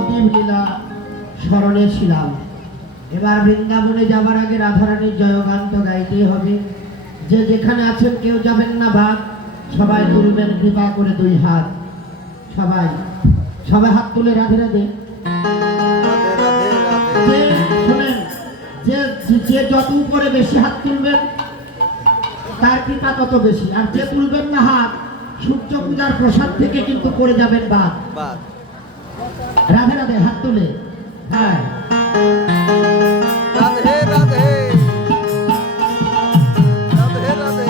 নবদ্বীপ লীলা স্মরণে ছিলাম। এবার বৃন্দাবনে যাবার আগে রাধারানীর জয়গান তো গাইতেই হবে। যে যেখানে আছেন কেউ যাবেন না বাদ, সবাই তুলবেন কৃপা করে দুই হাত। সবাই সবাই হাত তুলে রাধে রাধে। শোনেন, যে যে যত উপরে বেশি হাত তুলবেন তার কৃপা তত বেশি, আর যে তুলবেন না হাত সূর্য পূজার প্রসাদ থেকে কিন্তু করে যাবেন বাদ। রাধে রাধে হাত তুলে। হ্যাঁ রাধে রাধে রাধে রাধে।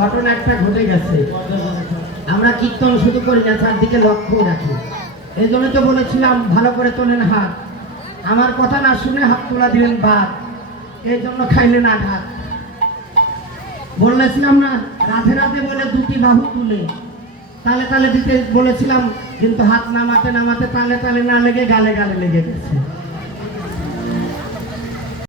ঘটনা একটা ঘটে গেছে। আমরা কীর্তন শুধু করি না, চারদিকে লক্ষ্য রাখি। এই জন্য তো বলেছিলাম ভালো করে তোলেন হাত। আমার কথা না শুনে হাত তোলা দিলেন বাদ, এই জন্য খাইলেন আঘাত। বলেছিলাম না রাধে রাধে বলে দুটি বাহু তুলে তালে তালে দিতে বলেছিলাম, কিন্তু হাত নামাতে নামাতে তালে তালে না লেগে গালে গালে লেগে গেছে।